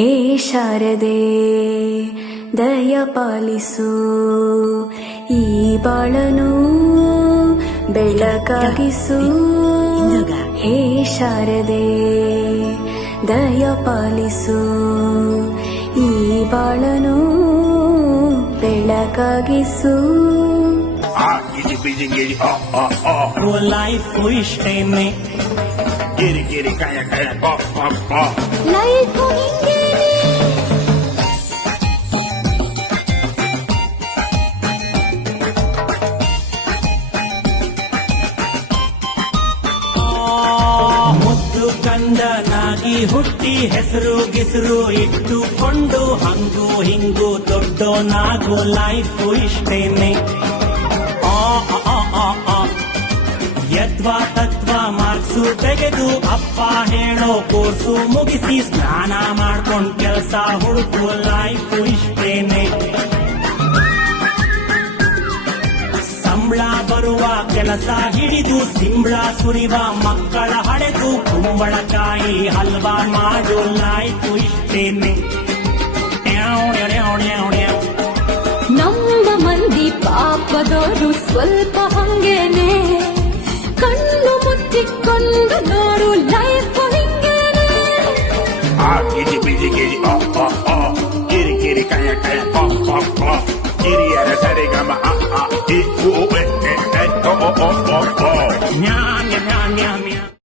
ಹೇ ಶಾರದೆ ದಯ ಪಾಲಿಸು ಈ ಬಾಳನು ಬೆಳಕಾಗಿಸು. ಹೇ ಶಾರದೆ ದಯ ಪಾಲಿಸು ಈ ಬಾಳನು ಬೆಳಕಾಗಿಸು. ಲೈಫ್ ಇಷ್ಟೇನೆ ಗಿರಿ ಗಿರಿ ಕಾಯ ಕಾಯ ಲೈಫ್ ಹಿಂಗೇನೆ ಮುದ್ದು ಕಂದನಾಗಿ ಹುಟ್ಟಿ ಹೆಸರು ಗಿಸರು ಇಟ್ಟುಕೊಂಡು ಹಂಗು ಹಿಂಗು ದೊಡ್ಡೋನಾಗು ಲೈಫ್ ಇಷ್ಟೇನೆ. ಯದ್ವಾ ತತ್ವ ಮಾರ್ಕ್ಸು ತೆಗೆದು ಅಪ್ಪ ಹೇಳೋ ಕೋರ್ಸು ಮುಗಿಸಿ ಸ್ನಾನ ಮಾಡ್ಕೊಂಡ್ ಕೆಲಸ ಹುಡುಕು ಲೈಫ್ ಇಷ್ಟೇನೆ. ಸಂಬಳ ಬರುವ ಕೆಲಸ ಹಿಡಿದು ಸಿಂಬಳ ಸುರಿವ ಮಕ್ಕಳ ಹಡೆದು ಕುಂಬಳಕಾಯಿ ಹಲ್ವಾ ಮಾಡು ಲೈಫ್ ಇಷ್ಟೇನೆ. ನಮ್ಮ ಮಂದಿ ಪಾಪದವರು ಸ್ವಲ್ಪ ಹಂಗೇನೆ, ಕಣ್ಣು ಮುಚ್ಚಿಕೊಂಡು ನೋಡು ಲೈಫ್ ಹಿಂಗೇನೆ. ಗಿರಿ ಬಿಡಿ ಗಿರಿ ಗಿರಿ ಗಿರಿ ಕಾಯ ಕಾಯ ಗಿರಿಯರ ಸರಿಗಮ ನ್ಯಾ ನ್ಯಾ ನ್ಯಾ